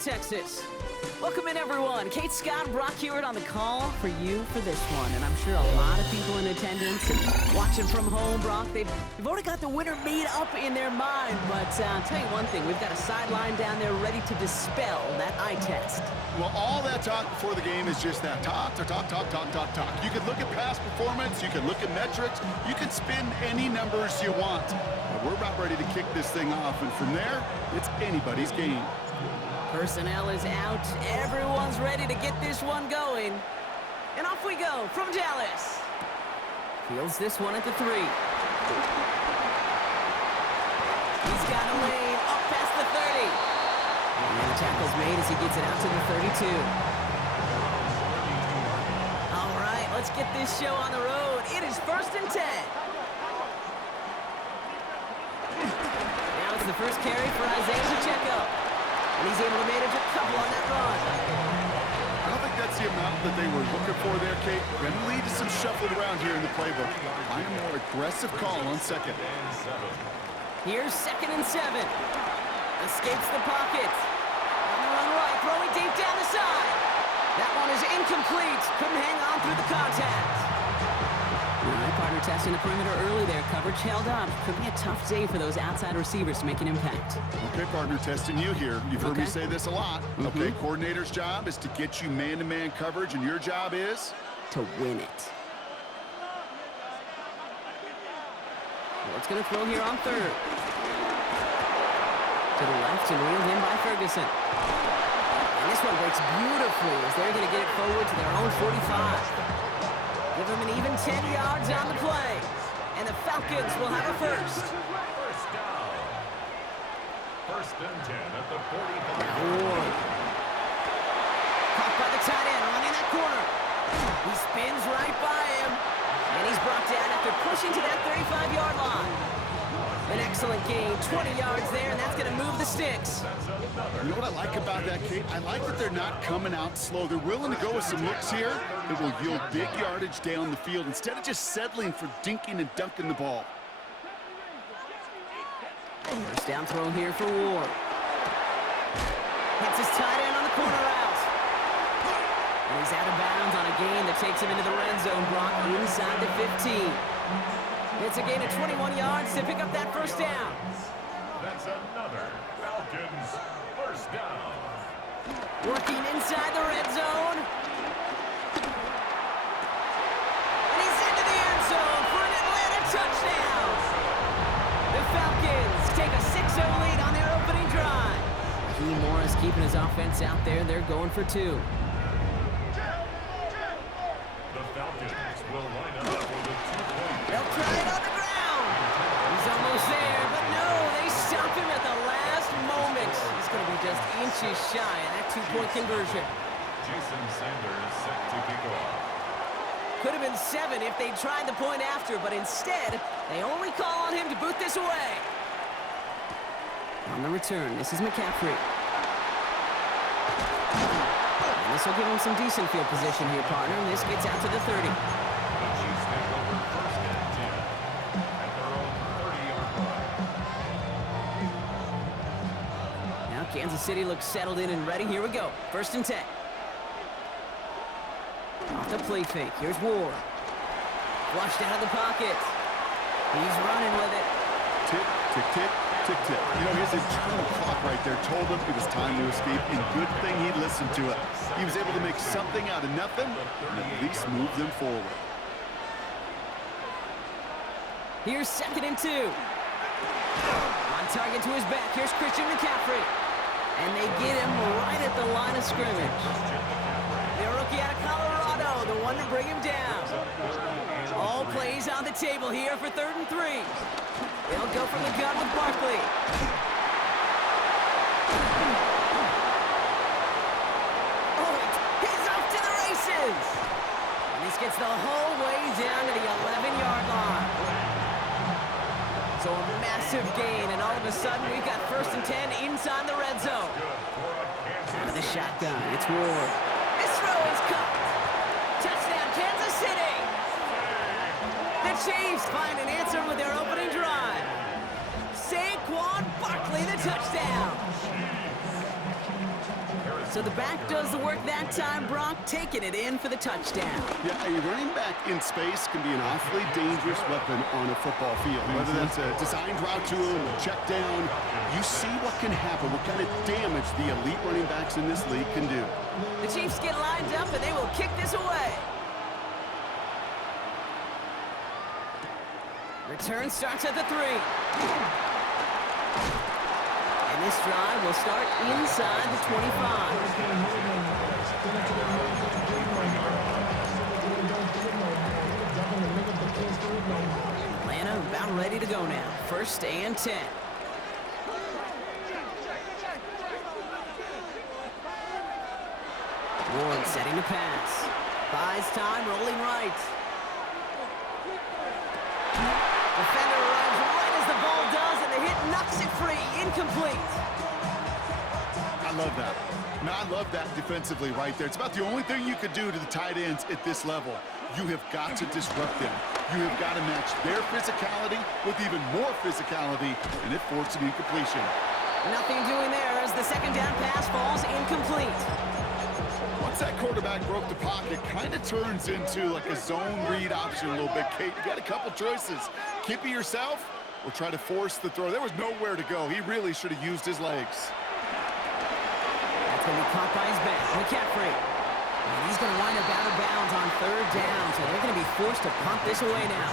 Texas. Welcome in, everyone. Kate, Scott, Brock Hewitt on the call for you for this one. And I'm sure a lot of people in attendance and watching from home, Brock, they've already got the winner made up in their mind. But I'll tell you one thing, we've got a sideline down there ready to dispel that eye test. Well, all that talk before the game is just that talk. You can look at past performance, you can look at metrics, you can spin any numbers you want. But we're about ready to kick this thing off, and from there, it's anybody's game. Personnel is out. Everyone's ready to get this one going. And off we go from Dallas. Fields this one at the 3. He's got a lane up past the 30. And the tackle's made as he gets it out to the 32. All right, let's get this show on the road. It is 1st and 10. Now it's the first carry for Isaiah Pacheco. And he's able to manage a couple on that run. I don't think that's the amount that they were looking for there, Kate. Going to lead to some shuffling around here in the playbook. Find a more aggressive call on second. Here's 2nd and 7. Escapes the pocket. On the run right, throwing deep down the side. That one is incomplete. Couldn't hang on through the contact. All right, partner testing the perimeter early there. Coverage held up. Could be a tough day for those outside receivers to make an impact. Okay, partner testing you here. You've heard me say this a lot. Okay, coordinator's job is to get you man-to-man coverage, and your job is? To win it. It's going to throw here on 3rd. To the left and reeled in by Ferguson. And this one breaks beautifully as they're going to get it forward to their own 45. Give them an even 10 yards on the play. And the Falcons will have a first. First down. 1st and 10 at the 45. Ward. Caught by the tight end, running that corner. He spins right by him. And he's brought down after pushing to that 35-yard line. An excellent gain, 20 yards there, and that's going to move the sticks. You know what I like about that, Kate? I like that they're not coming out slow. They're willing to go with some looks here that will yield big yardage down the field instead of just settling for dinking and dunking the ball. First down throw here for Ward. Hits his tight end on the corner out. And he's out of bounds on a gain that takes him into the red zone, Brock, inside the 15. It's a gain of 21 yards to pick up that first down. That's another Falcons first down. Working inside the red zone. And he's into the end zone for an Atlanta touchdown. The Falcons take a 6-0 lead on their opening drive. Key Morris keeping his offense out there. They're going for 2. The Falcons will line up for the 2-point. They'll try it on the ground. He's almost there, but no, they stop him at the last moment. He's going to be just inches shy of that 2-point conversion. Jason Sanders set to kick off. Could have been 7 if they tried the point after, but instead, they only call on him to boot this away. On the return, this is McCaffrey. And this will give him some decent field position here, partner, and this gets out to the 30. The Chiefs take over 1st and 10 at their own 30-yard line. Now Kansas City looks settled in and ready. Here we go. 1st and 10. Off the play fake. Here's Ward. Flushed out of the pocket. He's running with it. Tick, tick, tick, tick, tick. You know, his internal clock right there told him it was time to escape, and good thing he listened to it. He was able to make something out of nothing and at least move them forward. Here's 2nd and 2. On target to his back. Here's Christian McCaffrey. And they get him right at the line of scrimmage. The rookie out of Colorado, the one to bring him down. All plays on the table here for 3rd and 3. They'll go from the gun with Barkley. Oh, he's off to the races. And this gets the whole way down to the 11-yard line. So a massive gain, and all of a sudden we've got 1st and 10 inside the red zone. Out of the shotgun, it's Ward. This throw is caught. Touchdown, Kansas City. The Chiefs find an answer with their opening drive. Saquon Barkley, the touchdown. So the back does the work that time, Brock, taking it in for the touchdown. Yeah, a running back in space can be an awfully dangerous weapon on a football field. Whether that's a designed route to him, a check down, you see what can happen, what kind of damage the elite running backs in this league can do. The Chiefs get lined up, and they will kick this away. Return starts at the 3. And this drive will start inside the 25. Atlanta about ready to go now. 1st and 10. Ward setting the pass. Buys time, rolling right. Defender arrives right as the ball does, and the hit knocks it free. Incomplete. I love that. Now, I love that defensively right there. It's about the only thing you could do to the tight ends at this level. You have got to disrupt them. You have got to match their physicality with even more physicality, and it forced an incompletion. Nothing doing there as the 2nd down pass falls incomplete. Once that quarterback broke the pocket, kind of turns into like a zone read option a little bit. Kate, you got a couple choices. Keep it yourself or try to force the throw. There was nowhere to go. He really should have used his legs. That's going to be caught by his back. McCaffrey. And he's going to wind up out of bounds on 3rd down, so they're going to be forced to punt this away now.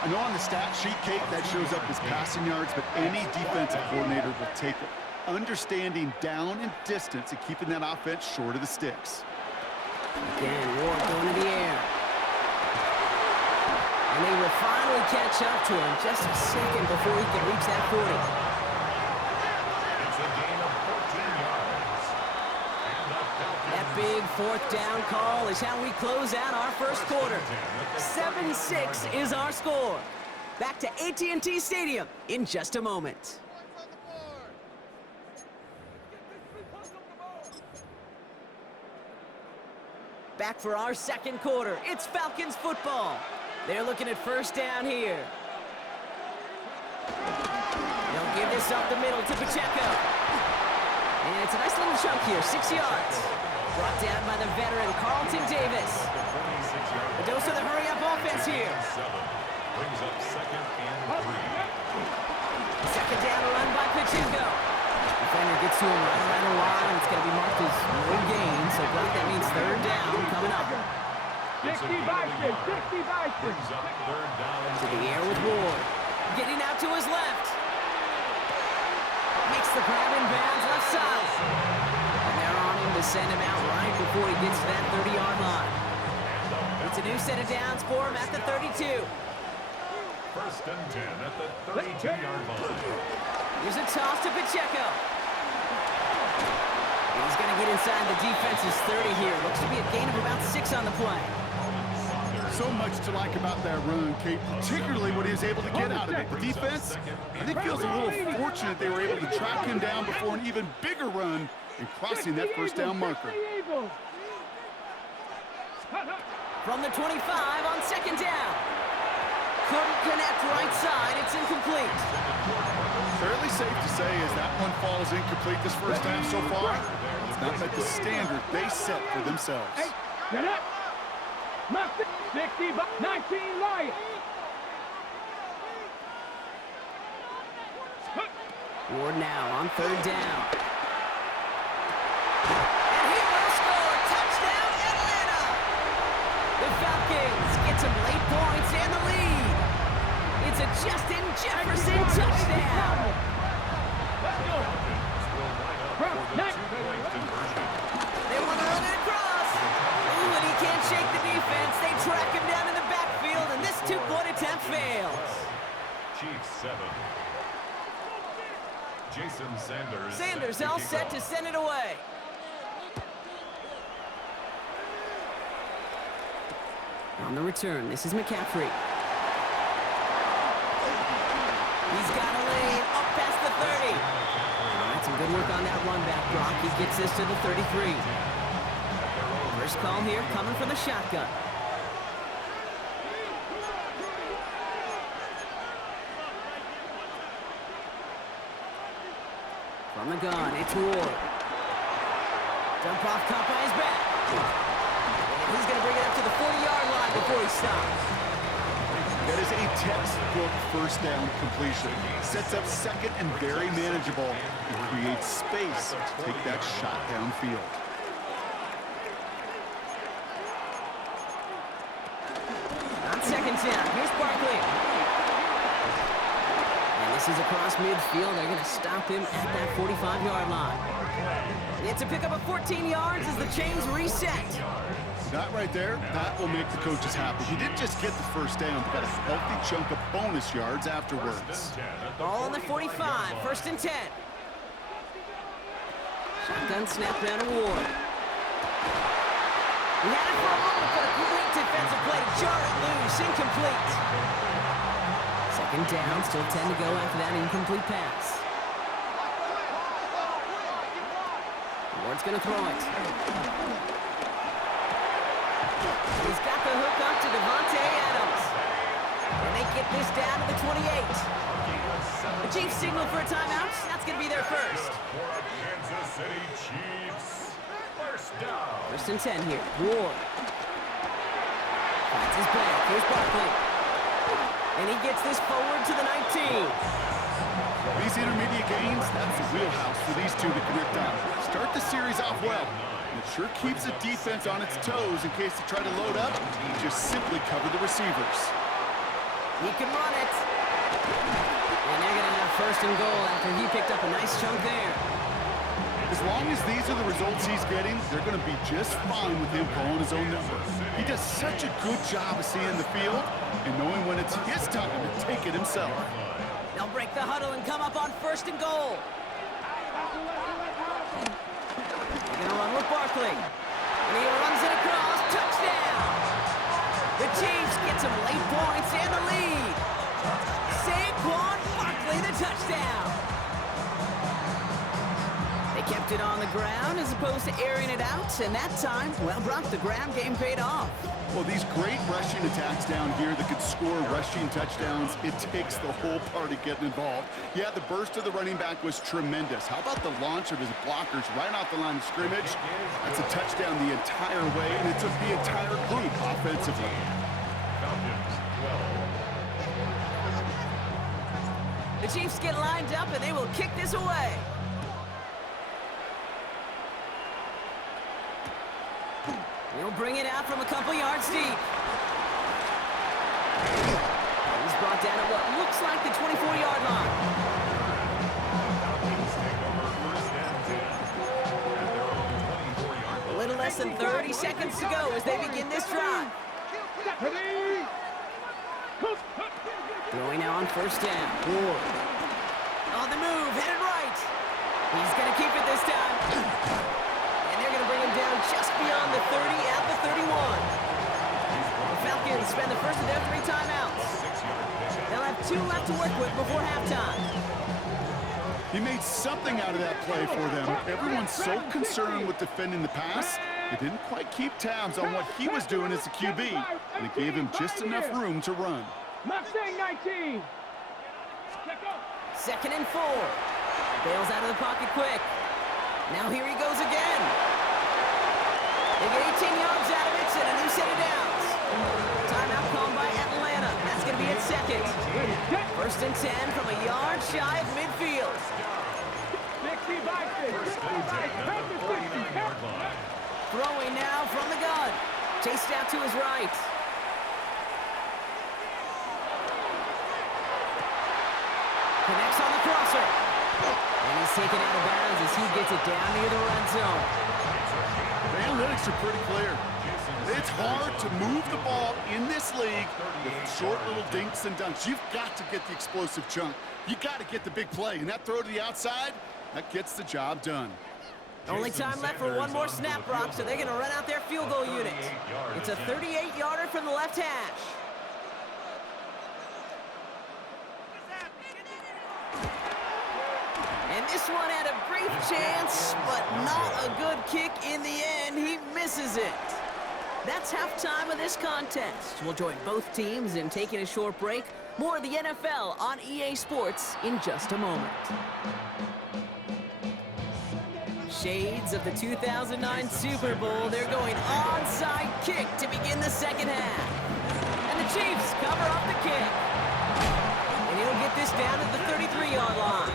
I know on the stat sheet, Kate, that shows up as passing yards, but any defensive coordinator will take it. Understanding down and distance and keeping that offense short of the sticks. Again, Ward going to the air. And they will finally catch up to him just a second before he can reach that 40. It's a gain of 14 yards. That big 4th down call is how we close out our 1st quarter. 7-6 is our score. Back to AT&T Stadium in just a moment. Back for our 2nd quarter. It's Falcons football. They're looking at 1st down here. They'll give this up the middle to Pacheco. And it's a nice little chunk here, 6 yards. Brought down by the veteran Carlton Davis. A dose of the hurry-up offense here. Brings up 2nd and 3. 2nd down run by Pacheco. Defender gets to him right around the line. It's going to be marked as no gain, so Brock, that means 3rd down coming up. 60 Bison, 60 Bison. Brings up 3rd down. To the air with Ward. Getting out to his left. Makes the grab in bounds left side. And they're on him to send him out right before he gets to that 30-yard line. It's a new set of downs for him at the 32. 1st and 10 at the 32-yard line. Here's a toss to Pacheco. And he's going to get inside the defense's 30 here. Looks to be a gain of about 6 on the play. So much to like about that run, Kate, particularly what he was able to get out of it. The defense, I think, feels a little fortunate they were able to track him down before an even bigger run and crossing that 1st down marker. From the 25 on 2nd down. Couldn't connect right side. It's incomplete. Fairly safe to say as that one falls incomplete this 1st half so far. It's not met the standard they set for themselves. Hey, get up. 60, 19 Lions. Ward now on 3rd down. And he will score. Touchdown, Atlanta. The Falcons get some late points and the lead. It's a Justin Jefferson touchdown. They want to run it across. Ooh, and he can't shake the defense. They track him down in the backfield, and this 2-point attempt fails. Chiefs 7. Jason Sanders. Sanders all set to send it away. On the return, this is McCaffrey. He's got a lane up past the 30. That's some good work on that run back, Brock. He gets this to the 33. First call here coming from the shotgun. From the gun, it's Ward. Dump off caught by his back. And he's going to bring it up to the 40-yard line before he stops. That is a textbook first down completion. Sets up second and very manageable and creates space to take that shot downfield. On second down, here's Barkley. And this is across midfield. They're going to stop him at that 45-yard line. It's a pickup of 14 yards as the chains reset. That right there, that will make the coaches happy. He didn't just get the first down, but got a healthy chunk of bonus yards afterwards. Ball on the 45, first and 10. Shotgun snap down to Ward. He had it for a moment, but a great defensive play to jar it loose, incomplete. Second down, still 10 to go after that incomplete pass. Ward's going to throw it. He's got the hook up to Devontae Adams. And they get this down to the 28. The Chiefs signal for a timeout. That's going to be their first. Kansas City Chiefs. First down. First and 10 here. Ward. Finds his back. Here's Barkley. And he gets this forward to the 19. These intermediate gains, that's the wheelhouse for these two to connect on. Start the series off well. It sure keeps the defense on its toes in case they try to load up. Just simply cover the receivers. He can run it. And they're going to have first and goal after he picked up a nice chunk there. As long as these are the results he's getting, they're going to be just fine with him calling his own number. He does such a good job of seeing the field and knowing when it's his time to take it himself. They'll break the huddle and come up on first and goal. They're going to run with Barkley. And he runs it across. Touchdown! The Chiefs get some late points and the lead. Saquon Barkley, the touchdown. They kept it on the ground as opposed to airing it out. And that time, well, Brock, the ground game paid off. Well, these great rushing attacks down here that could score rushing touchdowns, it takes the whole party getting involved. Yeah, the burst of the running back was tremendous. How about the launch of his blockers right off the line of scrimmage? That's a touchdown the entire way, and it took the entire group offensively. The Chiefs get lined up, and they will kick this away. He'll bring it out from a couple yards deep. He's brought down at what looks like the 24-yard line. A little less than 30 seconds to go as they begin this drive. Throwing now on first down. Ward. On the move, headed right. He's going to keep it this time. They're going to bring him down just beyond the 30 at the 31. The Falcons spend the first of their 3 timeouts. They'll have 2 left to work with before halftime. He made something out of that play for them. Everyone's so concerned with defending the pass, they didn't quite keep tabs on what he was doing as a QB, and it gave him just enough room to run. Mustang 19. Second and 4. Bails out of the pocket quick. Now here he goes again. They get 18 yards out of it and a new set of downs. Timeout called by Atlanta. That's going to be its second. First and 10 from a yard shy of midfield. 60 by 60. Throwing now from the gun. Chased out to his right. Connects on the crosser. And he's taken out of bounds as he gets it down near the red zone. The analytics are pretty clear. It's hard to move the ball in this league with short little dinks and dunks. You've got to get the explosive chunk. You got to get the big play. And that throw to the outside, that gets the job done. Only time left for one more snap, Brock, so they're going to run out their field goal unit. It's a 38-yarder from the left hash. And this one had a brief chance, but not a good kick in the end. He misses it. That's halftime of this contest. We'll join both teams in taking a short break. More of the NFL on EA Sports in just a moment. Shades of the 2009 Super Bowl. They're going onside kick to begin the second half. And the Chiefs cover up the kick. And he'll get this down at the 33-yard line.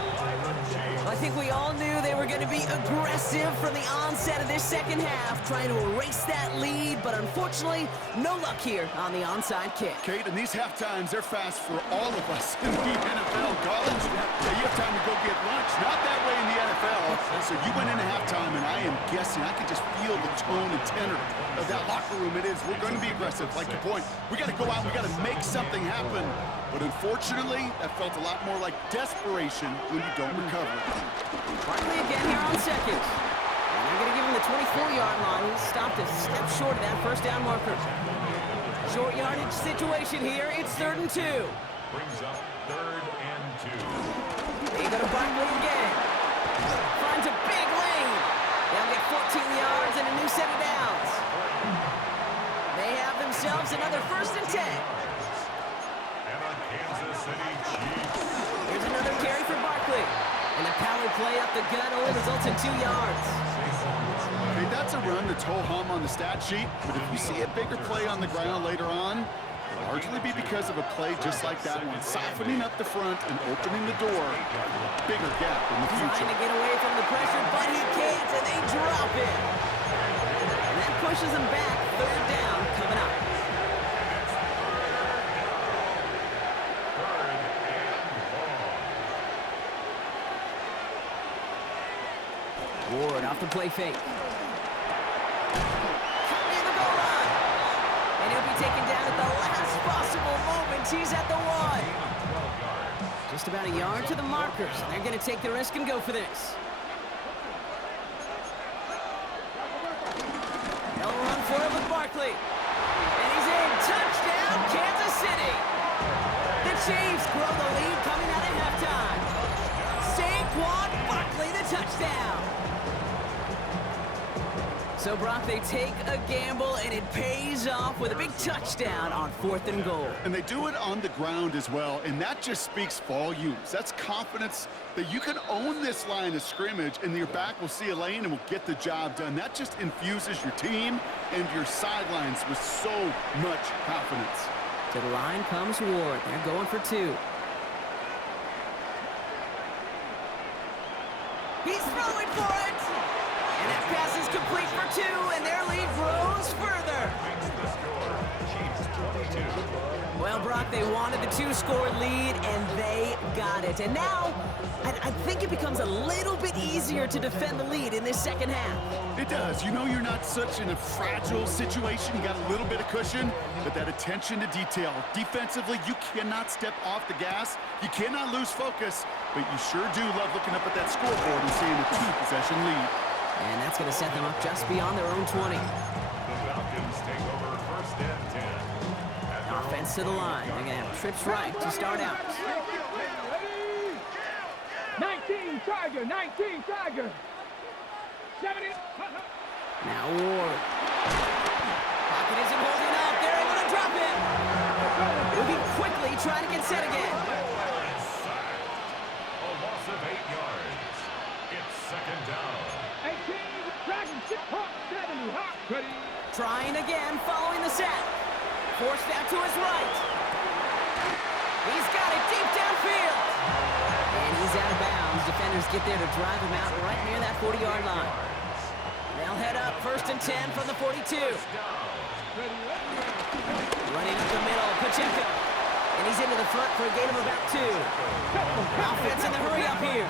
I think we all knew they were going to be aggressive from the onset of this second half, trying to erase that lead, but unfortunately, no luck here on the onside kick. Kate, and these half times, they're fast for all of us in the NFL. College, you have time to go get lunch. Not that way in the NFL. So you went into halftime, and I am guessing, I can just feel the tone and tenor of that locker room. It is, we're going to be aggressive, like your point. We got to go out, we got to make something happen. But unfortunately, that felt a lot more like desperation when you don't recover. Barkley again here on second. And they're going to give him the 24-yard line. He stopped a step short of that first down marker. Short yardage situation here. It's 3rd and 2. Brings up 3rd and 2. They go to Barkley again. Finds a big lane. They'll get 14 yards and a new set of downs. They have themselves another 1st and 10. And a Kansas City Chiefs. Here's another carry for Barkley. And the power play up the gut only results in 2 yards. Okay, that's a run that's ho-hum on the stat sheet, but if you see a bigger play on the ground later on, it'll largely be because of a play just like that one, softening up the front and opening the door, bigger gap in the future. Trying to get away from the pressure, but he can't, and they drop it. And that pushes them back. 3rd down coming up. Ward off the play fake. Near the goal line. And he'll be taken down at the last possible moment. He's at the 1. Just about a yard to the markers. They're going to take the risk and go for this. They'll run for it with Barkley. And he's in. Touchdown, Kansas City. The Chiefs grow the lead coming out of halftime. Saquon Barkley, the touchdown. So, Brock, they take a gamble, and it pays off with a big touchdown on 4th and goal. And they do it on the ground as well, and that just speaks volumes. That's confidence that you can own this line of scrimmage, and your back will see a lane and will get the job done. That just infuses your team and your sidelines with so much confidence. To the line comes Ward. They're going for 2. He's throwing for it! And that pass is complete for 2, and their lead grows further. Well, Brock, they wanted the 2-score lead, and they got it. And now, I think it becomes a little bit easier to defend the lead in this second half. It does. You know you're not such in a fragile situation. You got a little bit of cushion, but that attention to detail. Defensively, you cannot step off the gas. You cannot lose focus, but you sure do love looking up at that scoreboard and seeing a 2-possession lead. And that's going to set them up just beyond their own 20. The Falcons take over 1st and 10. Offense to the line. They're going to have trips right to start out. 19 Tiger, 19 Tiger. 70. Now Ward. Pocket isn't holding up. They're able to drop it. Moving quickly, trying to get set again. A loss of 8 yards. It's 2nd down. 18 Dragon 6 Hawk 70 Hawk. Ready. Trying again, following the set. Forced out to his right. He's got it deep downfield. And he's out of bounds. Defenders get there to drive him out right near that 40-yard line. They'll head up 1st and 10 from the 42. Running up the middle, Pacheco. And he's into the front for a gain of about 2. Offense in the hurry up here.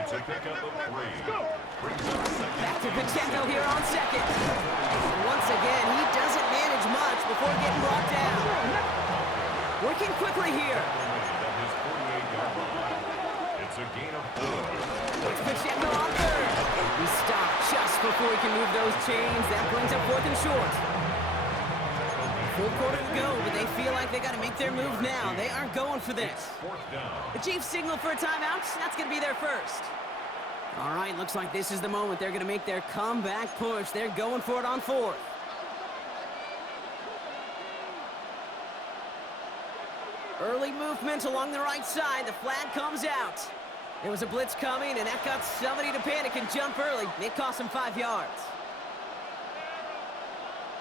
It's a pickup of 3. Back to Pacheco here on second. And once again, he doesn't manage much before getting brought down. Working quickly here. It's a gain of 4. It's Pacheco on 3rd. He stopped just before he can move those chains. That brings up 4th and short. Full quarter to go, but they feel like they got to make their move now. They aren't going for this. 4th down. The Chiefs signal for a timeout. That's going to be their first. All right, looks like this is the moment. They're going to make their comeback push. They're going for it on 4th. Early movement along the right side. The flag comes out. There was a blitz coming, and that got somebody to panic and jump early. It cost him 5 yards.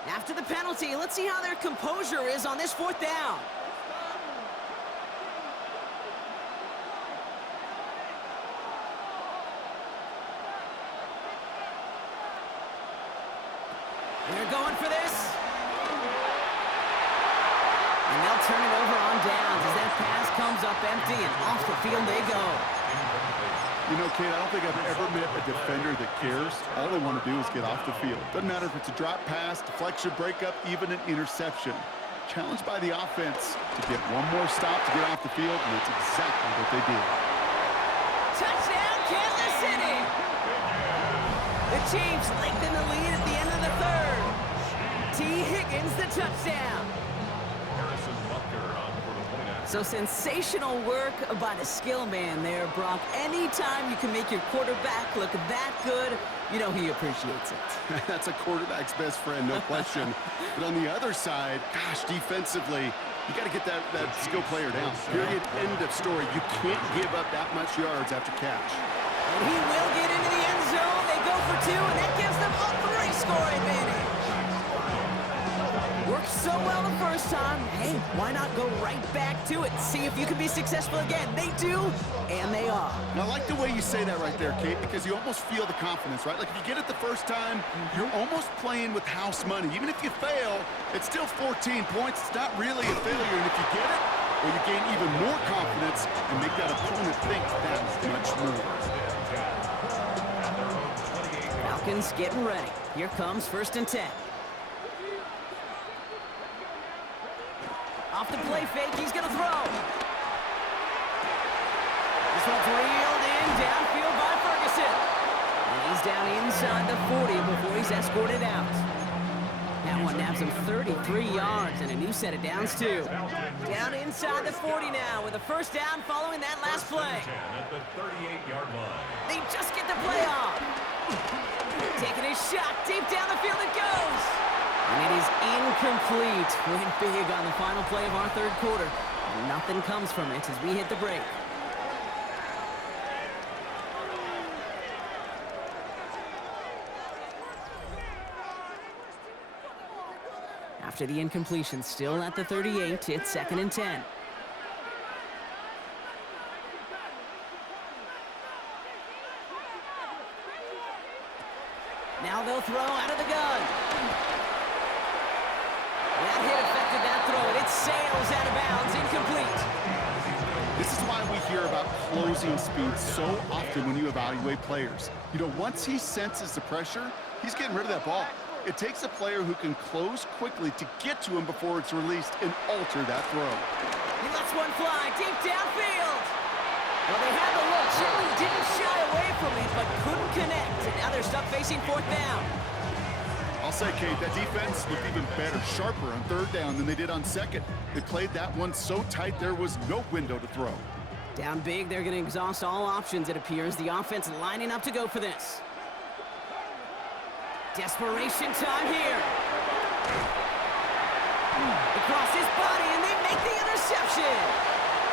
After the penalty, let's see how their composure is on this 4th down. And they're going for this. And they'll turn it over on downs as that pass comes up empty, and off the field they go. You know, Kate, I don't think I've ever met a defender that cares. All they want to do is get off the field. Doesn't matter if it's a drop pass, deflection, breakup, even an interception. Challenged by the offense to get one more stop to get off the field, and that's exactly what they did. Touchdown, Kansas City! The Chiefs lengthen the lead at the end of the 3rd. T. Higgins, the touchdown. So sensational work by the skill man there, Brock. Anytime you can make your quarterback look that good, you know he appreciates it. That's a quarterback's best friend, no question. But on the other side, gosh, defensively, you got to get that skill player down. Period, end of story. You can't give up that much yards after catch. And he will get into the end zone. They go for 2, and that gives them a 3-score advantage. Worked so well the first time. Hey, why not go right back to it? See if you can be successful again. They do, and they are. And I like the way you say that right there, Kate, because you almost feel the confidence, right? Like if you get it the first time, you're almost playing with house money. Even if you fail, it's still 14 points. It's not really a failure. And if you get it, well, you gain even more confidence and make that opponent think that much more. Falcons getting ready. Here comes 1st and 10. Off the play fake, he's going to throw. This one's reeled in downfield by Ferguson. And he's down inside the 40 before he's escorted out. That one naps him 33 yards and a new set of downs, too. Down inside the 40 now with a 1st down following that last play. At the 38-yard line. They just get the play off. Taking his shot, deep down the field it goes. And it is incomplete. Went big on the final play of our 3rd quarter. And nothing comes from it as we hit the break. After the incompletion, still at the 38, it's 2nd and 10. Now they'll throw out of the gun. That hit affected that throw, and it sails out of bounds, incomplete. This is why we hear about closing speed so often when you evaluate players. You know, once he senses the pressure, he's getting rid of that ball. It takes a player who can close quickly to get to him before it's released and alter that throw. He lets one fly deep downfield. Well, they had the look. Chili didn't shy away from it, but couldn't connect. And now they're stuck facing 4th down. I'll say, Kate, that defense looked even better, sharper on 3rd down than they did on 2nd. They played that one so tight there was no window to throw. Down big, they're going to exhaust all options, it appears. The offense lining up to go for this. Desperation time here. Across his body, and they make the interception.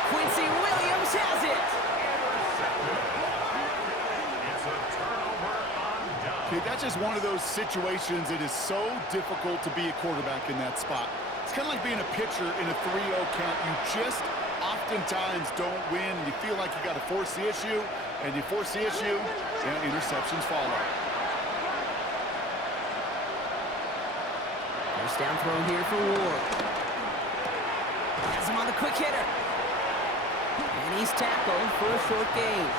Quincy Williams has it. Okay, that's just one of those situations that is so difficult to be a quarterback in that spot. It's kind of like being a pitcher in a 3-0 count. You just oftentimes don't win. You feel like you got to force the issue, and you force the issue, and interceptions follow. First down throw here for Ward. Has him on the quick hitter. And he's tackled for a short gain.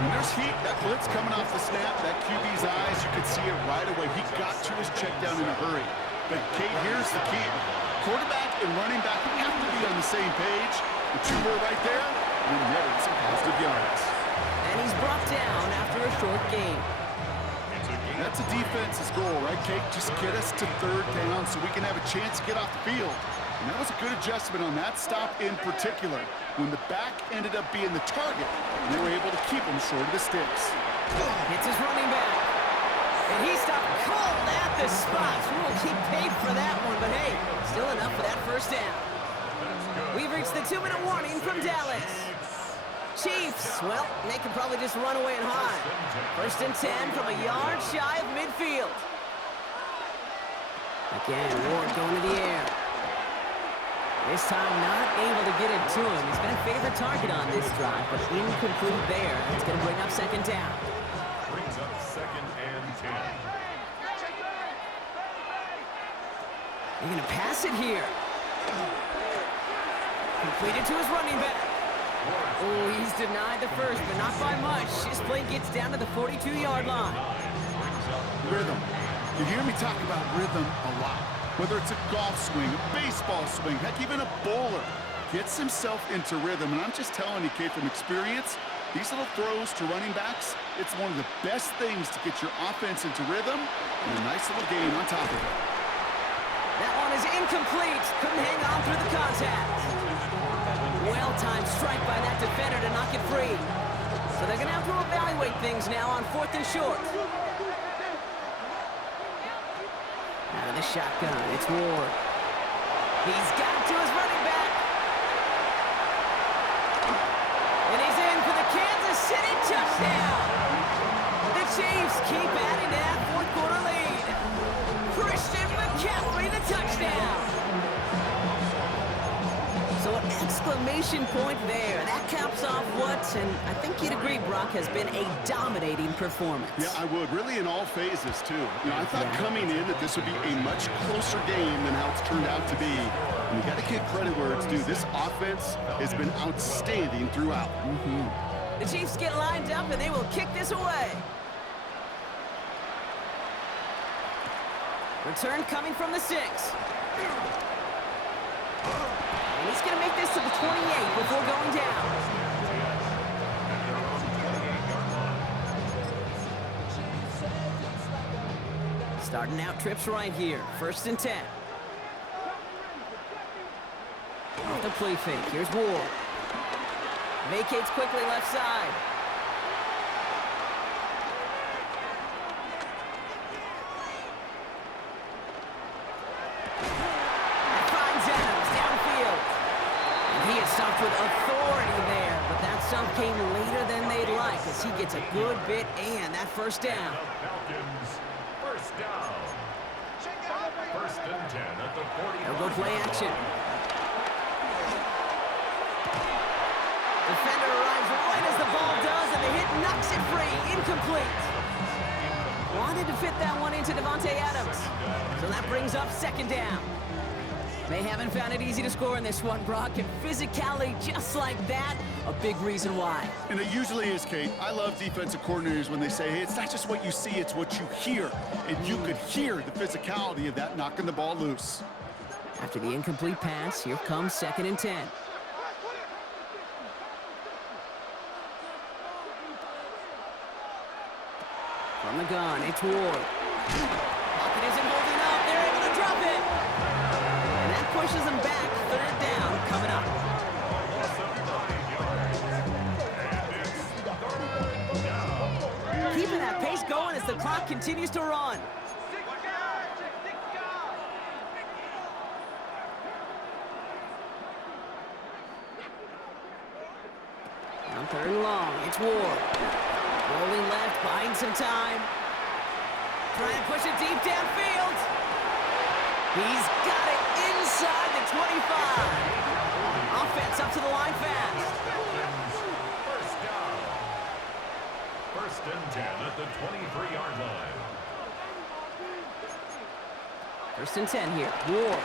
When there's heat, that blitz coming off the snap, that QB's eyes, you could see it right away. He got to his check down in a hurry. But, Kate, here's the key. Quarterback and running back have to be on the same page. The two were right there, and netted some positive yards. And he's brought down after a short gain. That's a defense's goal, right, Kate? Just get us to 3rd down so we can have a chance to get off the field. And that was a good adjustment on that stop in particular. When the back ended up being the target, they were able to keep him short of the sticks. It's his running back. And he stopped cold at the spot. We will keep paid for that one, but hey, still enough for that 1st down. We've reached the 2-minute warning from Dallas. Chiefs, well, they can probably just run away and hide. 1st and 10 from a yard shy of midfield. Again, Ward going to the air. This time not able to get it to him. He's going to favor the target on this drive, but incomplete there. It's going to bring up 2nd down. Brings up 2nd and 10. They're going to pass it here. Completed to his running back. Oh, he's denied the first, but not by much. This play gets down to the 42-yard line. Rhythm. You hear me talk about rhythm a lot. Whether it's a golf swing, a baseball swing, heck, even a bowler gets himself into rhythm. And I'm just telling you, kid, from experience, these little throws to running backs, it's one of the best things to get your offense into rhythm and a nice little gain on top of it. That one is incomplete. Couldn't hang on through the contact. Well-timed strike by that defender to knock it free. So they're going to have to evaluate things now on 4th and short. Out of the shotgun, it's Ward. He's got it to his running back. And he's in for the Kansas City touchdown. The Chiefs keep adding to that 4th quarter lead. Christian McCaffrey, the touchdown. So an exclamation point there. That caps off what, and I think you'd agree, Brock, has been a dominating performance. Yeah, I would. Really in all phases, too. You know, I thought coming in that this would be a much closer game than how it's turned out to be. And you got to give credit where it's due. This offense has been outstanding throughout. The Chiefs get lined up, and they will kick this away. Return coming from the 6. And he's going to make this to the 28 before going down. Starting out trips right here. 1st and 10. Off the play fake. Here's Ward. Vacates quickly left side. With authority there, but that stump came later than they'd like as he gets a good bit and that 1st down. Falcons, 1st down. 1st and 10 at the 40. They'll go play action. Defender arrives right as the ball does, and the hit knocks it free. Incomplete. Wanted to fit that one into Davante Adams. So that brings up 2nd down. They haven't found it easy to score in this one, Brock, and physicality just like that, a big reason why. And it usually is, Kate. I love defensive coordinators when they say, hey, it's not just what you see, it's what you hear. And you could hear the physicality of that knocking the ball loose. After the incomplete pass, here comes 2nd and 10. From the gun, it's Ward. Pocket isn't holding up. They're able to drop it. And that pushes them back. 3rd down coming up. Keeping that pace going as the clock continues to run. On 3rd and long, it's Ward. Rolling left, buying some time. Trying to push it deep downfield. He's got it inside the 25. Offense up to the line fast. First down. 1st and 10 at the 23-yard line. 1st and 10 here. Ward.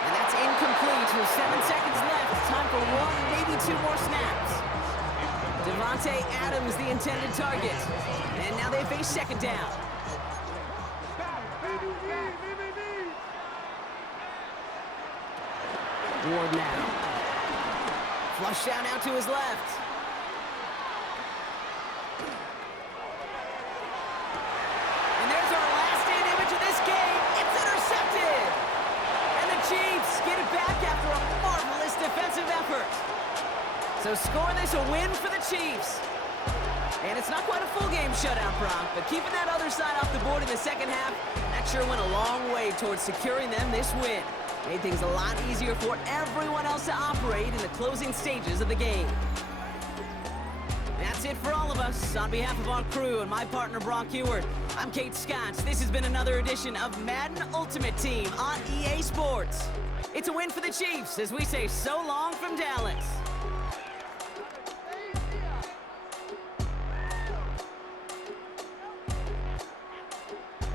And that's incomplete with 7 seconds left. Time for 1, maybe 2 more snaps. Davante Adams, the intended target. And now they face 2nd down. Ward now. Flush down out to his left. And there's our last-in image of this game. It's intercepted. And the Chiefs get it back after a marvelous defensive effort. So score this a win for the Chiefs. And it's not quite a full game shutout, Brock, but keeping that other side off the board in the 2nd half, that sure went a long way towards securing them this win. Made things a lot easier for everyone else to operate in the closing stages of the game. That's it for all of us. On behalf of our crew and my partner, Brock Ewert, I'm Kate Scott. This has been another edition of Madden Ultimate Team on EA Sports. It's a win for the Chiefs as we say so long from Dallas.